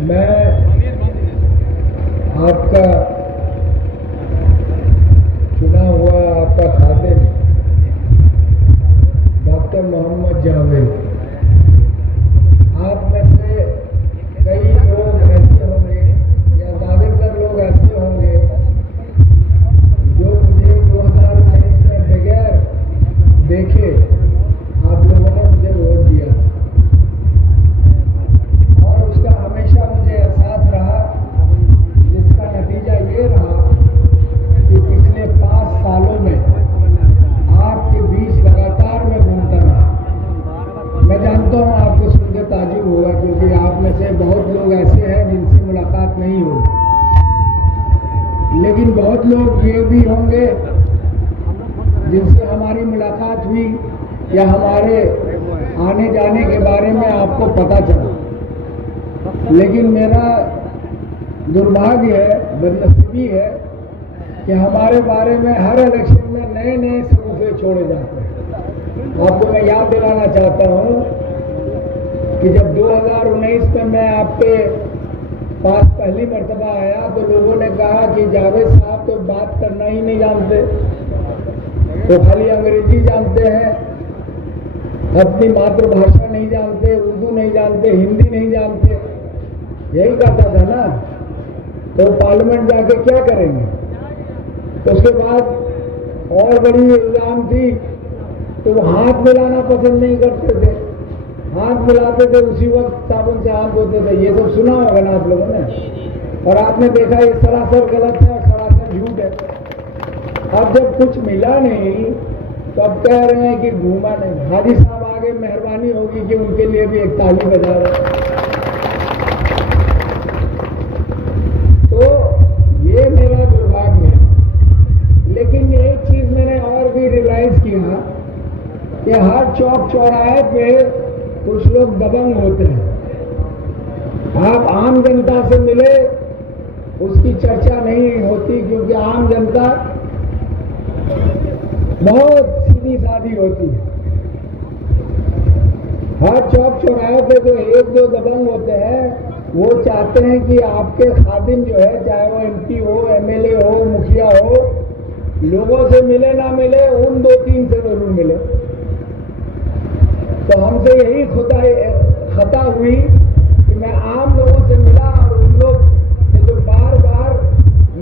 मैं आपका चुना हुआ आपका खादिम डॉक्टर मोहम्मद जावेद, आप में से कई लोग ऐसे होंगे या ज़्यादातर लोग ऐसे होंगे जो मुझे 2019 में बगैर देखे आप लोगों ने मुझे वोट दिया और उसका हमेशा मुझे एहसास रहा, जिसका नतीजा ये रहा कि पिछले 5 सालों में आपके बीच लगातार मैं घूमता रहा। मैं जानता हूँ आपको सुनकर ताजुब होगा, क्योंकि आप में से बहुत लोग ऐसे हैं जिनसे मुलाकात नहीं होगी, लेकिन बहुत लोग ये भी होंगे जिनसे हमारी मुलाकात हुई या हमारे आने जाने के बारे में आपको पता चला। लेकिन मेरा दुर्भाग्य है, बदनसीबी है कि हमारे बारे में हर इलेक्शन में नए नए सरूफे छोड़े जाते हैं। आपको मैं याद दिलाना चाहता हूँ कि जब 2019 में मैं आपके पास पहली मर्तबा आया तो लोगों ने कहा कि जावेद साहब तो बात करना ही नहीं जानते, तो खाली अंग्रेजी जानते हैं, अपनी मातृभाषा नहीं जानते, उर्दू नहीं जानते, हिंदी नहीं जानते, यही कहता था ना। तो पार्लियामेंट जाके क्या करेंगे? तो उसके बाद और बड़ी इल्जाम थी, तो वो हाथ मिलाना पसंद नहीं करते थे, हाथ मिलाते थे उसी वक्त साबुन से हाथ धोते थे। ये सब सुना होगा ना आप लोगों ने, और आपने देखा ये सरासर गलत है और सरासर झूठ है। अब जब कुछ मिला नहीं तो अब कह रहे हैं कि घूमा नहीं। हाजी साहब आगे मेहरबानी होगी कि उनके लिए भी एक ताली बजा रहे। तो ये मेरा दुर्भाग्य है। लेकिन एक चीज मैंने और भी रियलाइज किया कि हर चौक चौराहे पे कुछ लोग दबंग होते हैं। आप आम जनता से मिले, उसकी चर्चा नहीं होती, क्योंकि आम जनता बहुत सीधी सादी होती है। हर चौक चौराहे पे जो एक दो दबंग होते हैं वो चाहते हैं कि आपके खादिम जो है, चाहे वो एमपी हो, एमएलए हो, मुखिया हो, लोगों से मिले ना मिले, उन 2-3 से जरूर मिले। तो हमसे यही खता हुई कि मैं आम लोगों से मिला और उन लोग से जो बार बार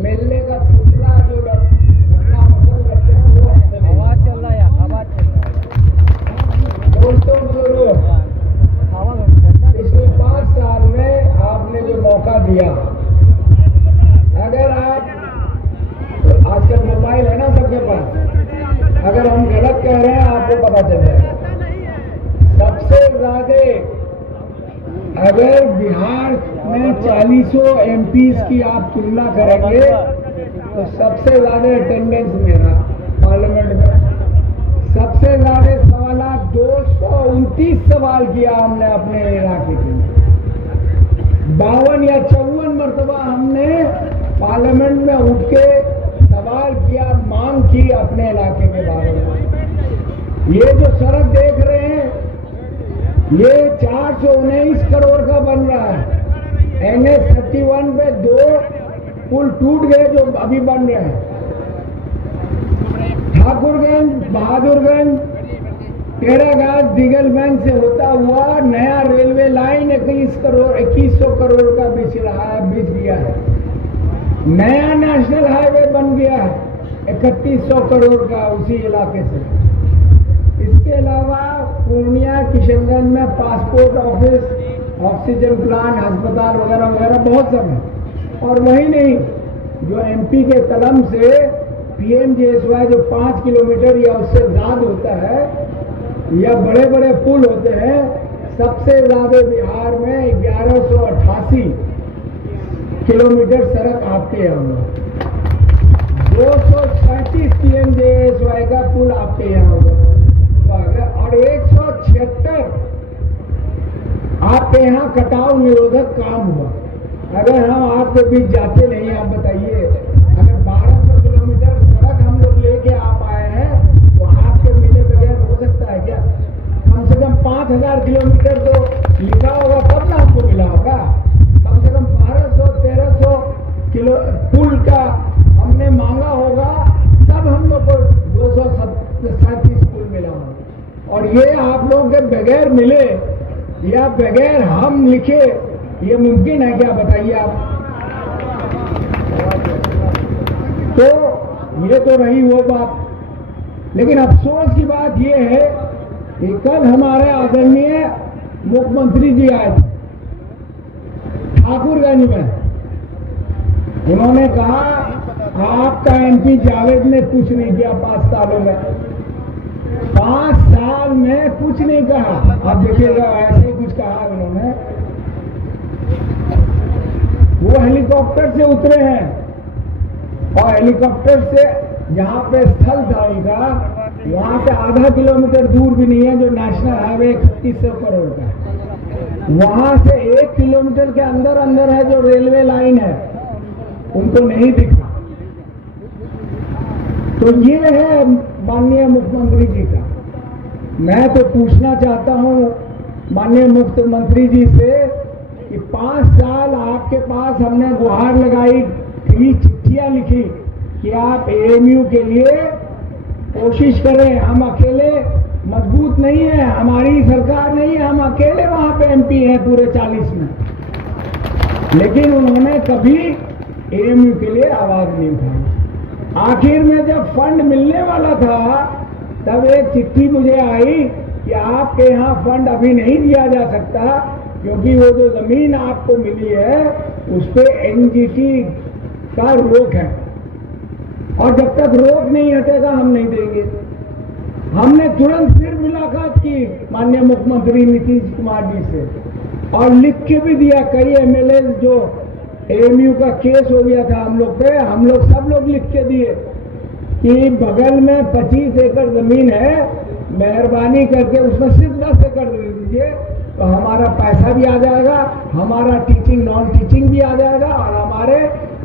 मिलने का सिलसिला जो रखना पसंद करते हैं वो हमसे नहीं। आवाज चल रहा है, आवाज चल रहा है। दोस्तों बुजुर्गों, पिछले 5 साल में आपने जो मौका दिया, अगर आप, तो आजकल मोबाइल है ना सबके पास, अगर हम गलत कह रहे हैं आपको पता चल जाएगा। सबसे ज्यादा अगर बिहार में 40 एमपीज की आप तुलना करेंगे तो सबसे ज्यादा अटेंडेंस मेरा पार्लियामेंट में, सबसे ज्यादा सवाल 229 सवाल किया हमने अपने इलाके के लिए। 52 या 54 मरतबा हमने पार्लियामेंट में उठ के सवाल किया, मांग की अपने इलाके के बारे में। ये जो सड़क देख रहे हैं ये 419 करोड़ का बन रहा है। NH 31 पे 2 पुल टूट गए जो अभी बन रहे हैं। ठाकुरगंज, बहादुरगंज, टेराघाट, दिगलगंज से होता हुआ नया रेलवे लाइन 2100 करोड़ का बिछ रहा है, बिछ गया है। नया नेशनल हाईवे बन गया है 3100 करोड़ का उसी इलाके से। इसके अलावा पूर्णिया, किशनगंज में पासपोर्ट ऑफिस, ऑक्सीजन प्लांट, अस्पताल वगैरह वगैरह बहुत सब है। और वही नहीं, जो एमपी के कलम से PMGSY जो 5 किलोमीटर या उससे ज्यादा होता है, या बड़े बड़े पुल होते हैं, सबसे ज्यादा बिहार में 1188 किलोमीटर सड़क आपके यहाँ में, 235 PMGSY का पुल आपके यहाँ होगा और 176 आपके यहाँ कटाव निरोधक काम हुआ। अगर हम आपके बीच जाते नहीं, आप बताइए, अगर 1200 किलोमीटर सड़क हम लोग लेके आप आए हैं तो आपके मिले बगैर हो सकता है क्या? कम से कम 5000 किलोमीटर तो लिखा होगा तब ना आपको मिला होगा। कम से ये आप लोगों के बगैर मिले या बगैर हम लिखे ये मुमकिन है क्या, बताइए आप। तो ये तो रही वो बात, लेकिन अफसोस की बात ये है कि कल हमारे आदरणीय मुख्यमंत्री जी आए थे ठाकुरगंज में। उन्होंने कहा आपका एमपी जावेद ने कुछ नहीं किया 5 सालों में। 5 साल में कुछ नहीं कहा। आप देखिएगा ऐसे ही कुछ कहा उन्होंने। वो हेलीकॉप्टर से उतरे हैं और हेलीकॉप्टर से जहां पे स्थल था उनका, वहां से आधा किलोमीटर दूर भी नहीं है जो नेशनल हाईवे 3100 करोड़ का है, वहां से 1 किलोमीटर के अंदर अंदर है जो रेलवे लाइन है, उनको नहीं दिखा। तो ये है माननीय मुख्यमंत्री जी का। मैं तो पूछना चाहता हूं माननीय मुख्यमंत्री जी से कि 5 साल आपके पास हमने गुहार लगाई, कई चिट्ठियां लिखी कि आप एएमयू के लिए कोशिश करें। हम अकेले मजबूत नहीं है, हमारी सरकार नहीं है, हम अकेले वहां पे एमपी हैं पूरे 40 में। लेकिन उन्होंने कभी एएमयू के लिए आवाज नहीं उठाई। आखिर में जब फंड मिलने वाला था तब एक चिट्ठी मुझे आई कि आपके यहाँ फंड अभी नहीं दिया जा सकता क्योंकि वो जो जमीन आपको मिली है उस पर एनजीटी का रोक है और जब तक रोक नहीं हटेगा हम नहीं देंगे। हमने तुरंत फिर मुलाकात की माननीय मुख्यमंत्री नीतीश कुमार जी से और लिख के भी दिया। कई एमएलए जो एएमयू का केस हो गया था हम लोग पे, हम लोग सब लोग लिख के दिए कि बगल में 25 एकड़ जमीन है, मेहरबानी करके उसमें सिर्फ 10 एकड़ दे दीजिए तो हमारा पैसा भी आ जाएगा, हमारा टीचिंग नॉन टीचिंग भी आ जाएगा और हमारे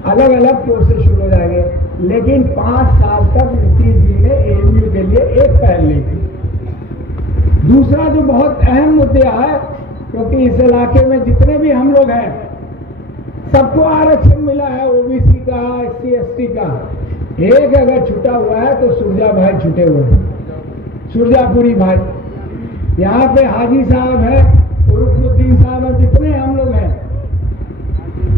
अलग अलग कोर्सेज शुरू हो जाएंगे। लेकिन 5 साल तक नीतीश जी ने एएमयू के लिए एक पहल नहीं की। दूसरा जो बहुत अहम मुद्दा है, क्योंकि इस इलाके में जितने भी हम लोग हैं सबको आरक्षण मिला है, ओबीसी का, एससी एसटी का। एक अगर छूटा हुआ है तो सुरजा भाई छूटे हुए हैं, सुरजापुरी भाई। यहाँ पे हाजी साहब है, रुकनुद्दीन साहब है, जितने हम लोग हैं,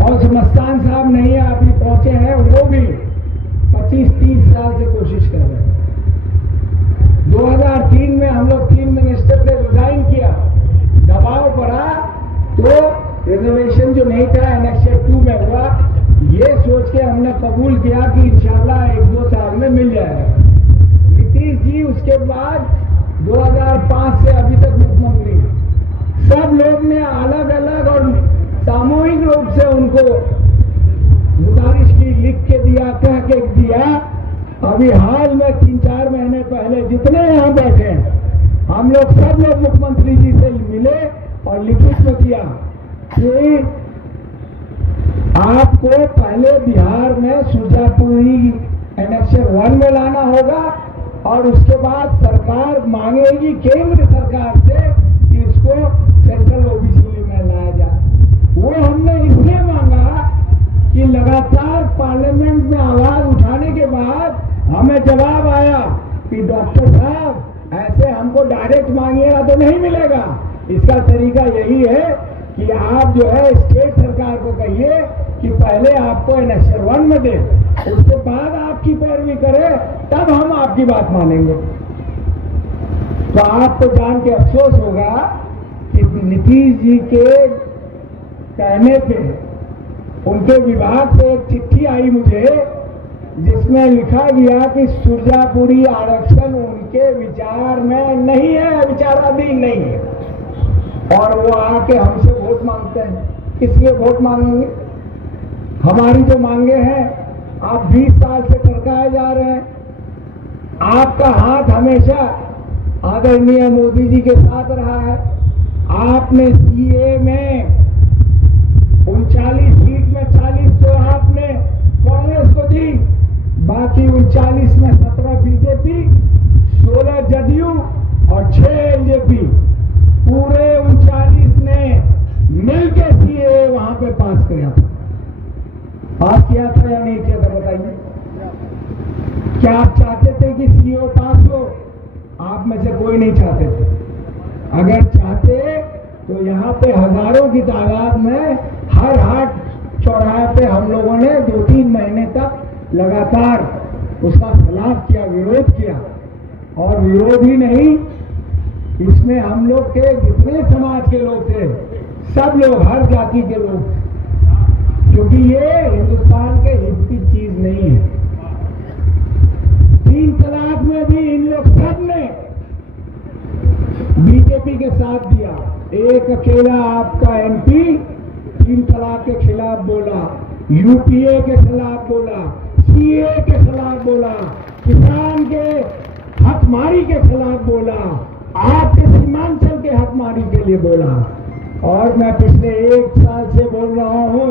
और मस्तान साहब नहीं है अभी पहुंचे हैं, वो भी 25-30 साल से कोशिश कर रहे हैं। 2003 में हम लोग 3 मिनिस्टर से रिजाइन किया, दबाव पड़ा तो रिजर्वेशन जो नहीं था एनेक्सर 2 में हुआ। ये सोच के हमने कबूल किया कि इंशाल्लाह 1-2 साल में मिल जाएगा। नीतीश जी उसके बाद 2005 से अभी तक मुख्यमंत्री, सब लोग ने अलग अलग और सामूहिक रूप से उनको गुजारिश की, लिख के दिया, कह के दिया। अभी हाल में 3-4 महीने पहले जितने यहाँ बैठे हैं हम लोग सब लोग मुख्यमंत्री जी से मिले और लिखित में दिया कि आपको पहले बिहार में सुरजापुरी एनेक्सर 1 में लाना होगा और उसके बाद सरकार मांगेगी केंद्र सरकार से कि इसको सेंट्रल ओबीसी में लाया जाए। वो हमने इसलिए मांगा कि लगातार पार्लियामेंट में आवाज उठाने के बाद हमें जवाब आया कि डॉक्टर साहब ऐसे हमको डायरेक्ट मांगिएगा तो नहीं मिलेगा। इसका तरीका यही है कि आप जो है स्टेट सरकार को कहिए कि पहले आपको एनेक्सर 1 में दे, उसके बाद आपकी पैरवी करे, तब हम आपकी बात मानेंगे। तो आपको जान के अफसोस होगा कि नीतीश जी के कहने पे उनके विभाग से एक चिट्ठी आई मुझे जिसमें लिखा गया कि सुरजापुरी आरक्षण उनके विचार में नहीं है, विचाराधीन नहीं है, और वो आके हमसे वोट मांगते हैं। किस लिए वोट मांगेंगे? हमारी जो मांगे हैं आप 20 साल से टरकाए जा रहे हैं। आपका हाथ हमेशा आदरणीय मोदी जी के साथ रहा है। आपने सीए में 39 सीट में 40 तो आपने कांग्रेस को दी, बाकी 39 में 17 बीजेपी, 16 जदयू और 6 एलजेपी, पूरे 39 ने मिलकर सीए वहां पे पास किया था। पास किया था या नहीं किया था बताइए? क्या आप चाहते थे कि सीए पास हो? आप में से कोई नहीं चाहते थे। अगर चाहते तो यहाँ पे हजारों की तादाद में हर हाट चौराहे पे हम लोगों ने 2-3 महीने तक लगातार उसका खिलाफ किया, विरोध किया। और विरोध ही नहीं, इसमें हम लोग के जितने समाज के लोग थे, सब लोग, हर जाति के लोग, क्योंकि ये हिंदुस्तान के हित की चीज नहीं है। 3 तलाक में भी इन लोग सब ने बीजेपी के साथ दिया। एक अकेला आपका एमपी 3 तलाक के खिलाफ बोला, यूपीए के खिलाफ बोला, सीए के खिलाफ बोला, किसान के हकमारी के खिलाफ बोला, आपके सीमांचल के हकमारी के लिए बोला। और मैं पिछले 1 साल से बोल रहा हूं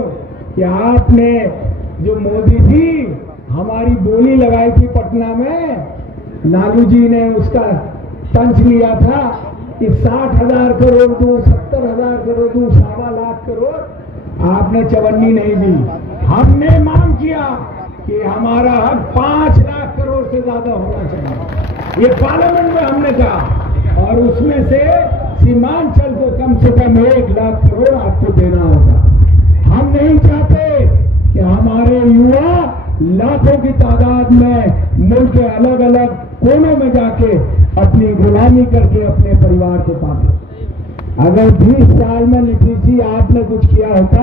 कि आपने जो मोदी जी हमारी बोली लगाई थी पटना में, लालू जी ने उसका तंज लिया था कि 60,000 करोड़ दूं, 70,000 करोड़ दूं, 1.25 लाख करोड़, आपने चवन्नी नहीं दी। हमने मांग किया कि हमारा हक 5 लाख करोड़ से ज्यादा होना चाहिए, ये पार्लियामेंट में हमने कहा। और उसमें से सीमांचल को कम से कम 1 लाख करोड़ आपको देना होगा। हम नहीं चाहते कि हमारे युवा लाखों की तादाद में मुल्क के अलग अलग कोनों में जाके अपनी गुलामी करके अपने परिवार को पाते। अगर 20 साल में नीतीश जी आपने कुछ किया होता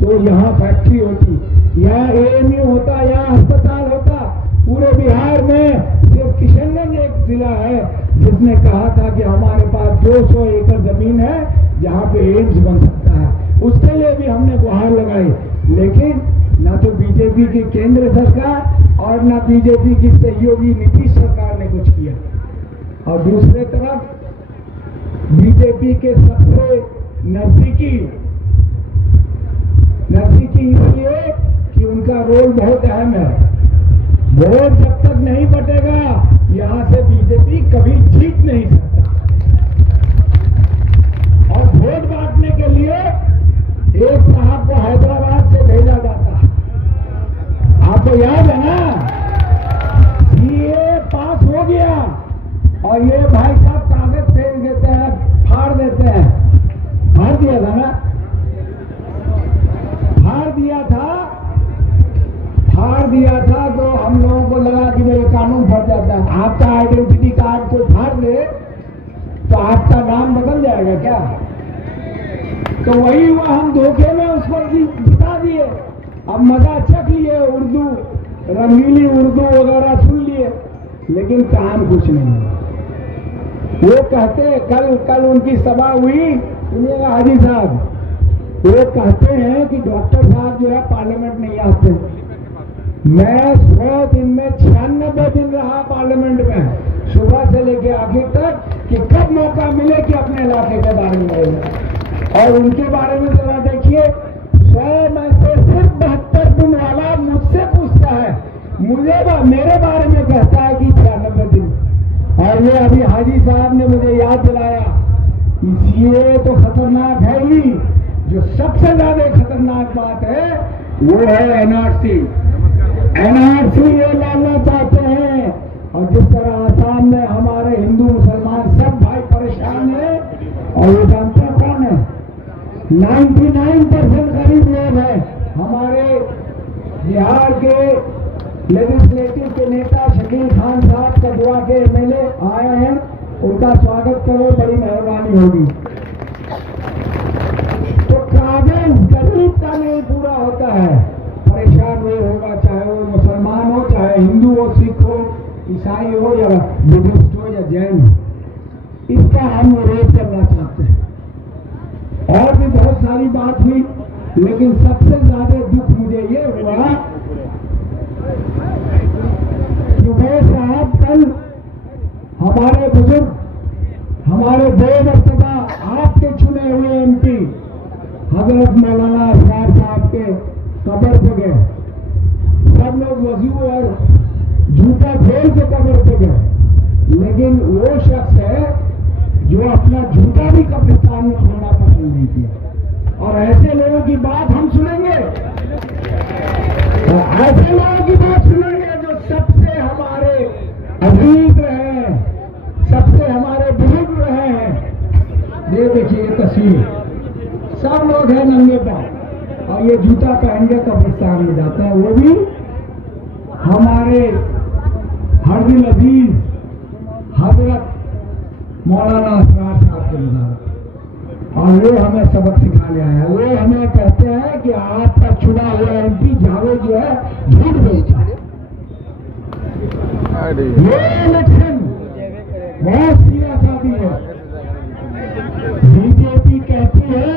तो यहाँ फैक्ट्री होती, यहाँ एएमयू होता, यहाँ अस्पताल होता। पूरे बिहार में सिर्फ किशनगंज एक जिला है जिसने कहा था कि हमारे पास 200 एकड़ जमीन है जहाँ पे एम्स बन सकता है। उसके लिए भी हमने गुहार लगाई, लेकिन ना तो बीजेपी की केंद्र सरकार और ना बीजेपी की सहयोगी नीतीश सरकार ने कुछ किया। और दूसरे तरफ बीजेपी के सबसे नजदीकी इसलिए कि उनका रोल बहुत अहम है। वोट जब तक नहीं बटेगा यहां से बीजेपी कभी जीत नहीं सकता। और वोट बांटने के लिए एक साहब को हैदराबाद से भेजा जाता है, आपको याद है ना? सीए पास हो गया और ये भाई साहब कागज फेंक देते हैं, फाड़ देते हैं। फाड़ दिया था ना? फाड़ दिया था तो हम लोगों को लगा कि मेरे कानून फट जाता है। आपका आइडेंटिटी कार्ड को फाड़ दे तो आपका नाम बदल जाएगा क्या? तो वही हुआ, हम धोखे में उस पर जिता दिए। अब मजा चख लिए, उर्दू, रंगीली उर्दू वगैरह सुन लिए, लेकिन काम कुछ नहीं। वो कहते, कल उनकी सभा हुई, सुनिएगा हाजी साहब, वो कहते हैं कि डॉक्टर साहब जो है पार्लियामेंट नहीं आते। मैं 100 दिन में 96 दिन रहा पार्लियामेंट में, सुबह से लेकर आखिर तक, कि कब मौका मिले कि अपने इलाके के बारे में बोले। और उनके बारे में जरा देखिए, 100 में से सिर्फ 72 दिन वाला मुझसे पूछता है, मेरे बारे में कहता है कि 96 दिन। और ये अभी हाजी साहब ने मुझे याद दिलाया, इसलिए तो खतरनाक है ही। जो सबसे ज्यादा खतरनाक बात है वो है एनआरसी। एनआरसी ये लाना चाहते हैं, और जिस तरह आसाम में हमारे हिंदू मुसलमान सब भाई परेशान है, और ये जानते कौन है? 99% गरीब लोग हैं। हमारे बिहार के लेजिस्लेटिव के नेता शकील खान साहब का दुआ के एमएलए आए हैं, उनका स्वागत करो, बड़ी मेहरबानी होगी। तो कागज गरीब का नहीं पूरा होता है, परेशान वो होगा, चाहे वो मुसलमान हो, चाहे हिंदू हो, सिख हो, ईसाई हो, या बुद्धिस्ट हो, या जैन हो। इसका हम विरोध करना चाहते हैं। और भी बहुत सारी बात हुई, लेकिन सबसे ज्यादा दुख मुझे ये हुआ कि वो साहब कल हमारे बुजुर्ग, हमारे 2 मरतबा आपके चुने हुए एमपी हजरत मौलाना असरार साहब के कब्र पे गए। सब लोग वजू और जूता फेल के कब्र पे गए, लेकिन वो शख्स है जो अपना जूता भी कब्रिस्तान में खोना पसंद नहीं किया। और ऐसे लोगों की बात हम सुनेंगे, ऐसे लोगों की बात सुनेंगे जो सबसे हमारे अजीज रहे, सबसे हमारे बुजुर्ग रहे हैं, और ये जूता पहन के कब्रिस्तान में जाते हैं, वो भी हमारे हरदिल अजीज हजरत मौलाना असरार साहब के मुताबिक। और वो हमें सबक सिखा ले आया। वो हमें कहते हैं कि आपका चुना हुआ MP जावेद जो है झूठ बोलता है। ये इलेक्शन बहुत सीरियस आती है। बीजेपी कहती है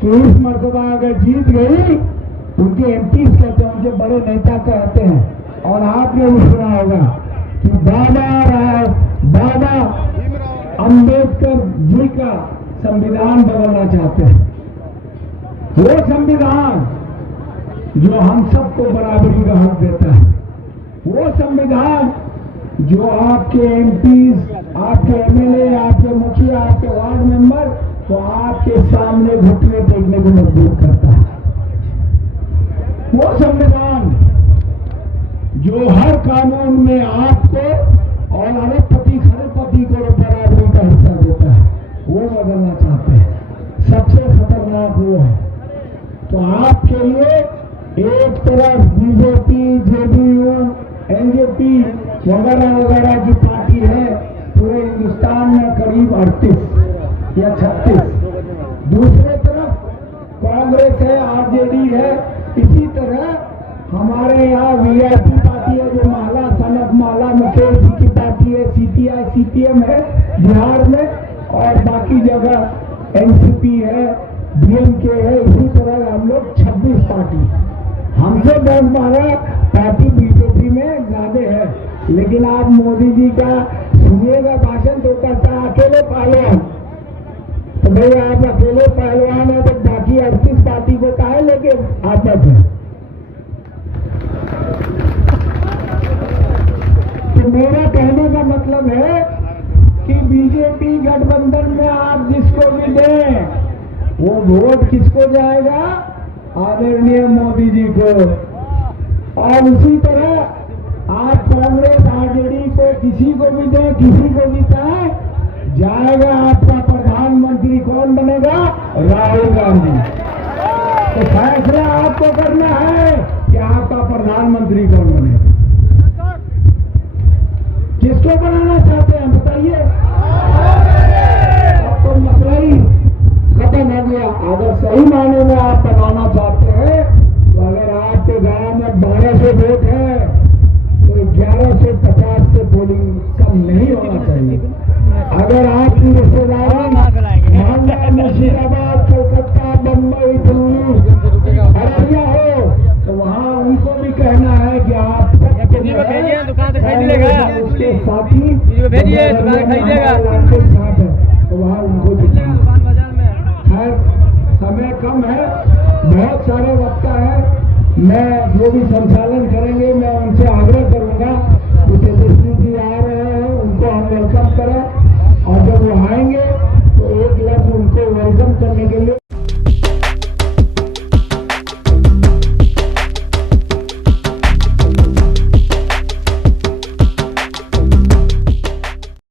कि इस मरतबा अगर जीत गई, उनके MPs कहते हैं, उनके बड़े नेता कहते हैं, और आपने भी सुना होगा कि बाबा अम्बेडकर जी का संविधान बदलना चाहते हैं। वो संविधान जो हम सबको बराबरी का हक देता है, वो संविधान जो आपके MPs, आपके MLA, आपके मुखिया, आपके वार्ड मेंबर को आपके सामने घुटने टेकने को मजबूर करता है। वो संविधान जो हर कानून में आपको और अरबपति खरबपति को बराबरी का हिस्सा देता है, वो बदलना चाहते हैं। सबसे खतरनाक वो है। तो आपके लिए एक तरफ बीजेपी, JDU, NJP वगैरह वगैरह की पार्टी है पूरे हिंदुस्तान में करीब 38 या 36, दूसरे तरफ कांग्रेस है, RJD है। इसी तरह हमारे यहाँ VIP पार्टी है जो माला सनक माला मुकेश जी की पार्टी है, CPI CPM है बिहार में, और बाकी जगह NCP है, DMK है। इसी तरह हम लोग 26 पार्टी, हमसे 10-12 पार्टी बीजेपी में ज्यादा है। लेकिन आप मोदी जी का सुनिएगा भाषण तो कहता है अकेले पहलवान। तो भाई आप अकेले पहलवान है तो बाकी 38 पार्टी को काहे लेके आपस में? तो मेरा कहने का मतलब है कि बीजेपी गठबंधन में आप जिसको भी दें, वो वोट किसको जाएगा? आदरणीय मोदी जी को। और उसी तरह आप कांग्रेस RJD को किसी को भी दें, किसी को भी चाहे, जाएगा आपका प्रधानमंत्री कौन बनेगा? राहुल गांधी। तो फैसला आपको करना है कि आपका प्रधानमंत्री कौन बनेगा। किसको बनाना चाहते हैं बताइए? अब तो मसला ही खत्म हो गया। अगर सही मायने में आप बनाना चाहते हैं तो अगर आपके गांव में 1200 वोट है तो 1150 से पोलिंग कम नहीं होना चाहिए। अगर आपकी रिश्तेदारी मालदा, मुर्शिदाबाद, कोलकाता, बम्बई, दिल्ली, अररिया हो तो वहाँ उनको भी कहना है कि आप दुकान से खरीदेगा, उसके साथी भेजिए दुकान से खरीदेगा, तो वहाँ उनको भी दुकान बाजार में। खैर समय कम है, बहुत सारे वक्ता है। मैं जो भी संचालन करें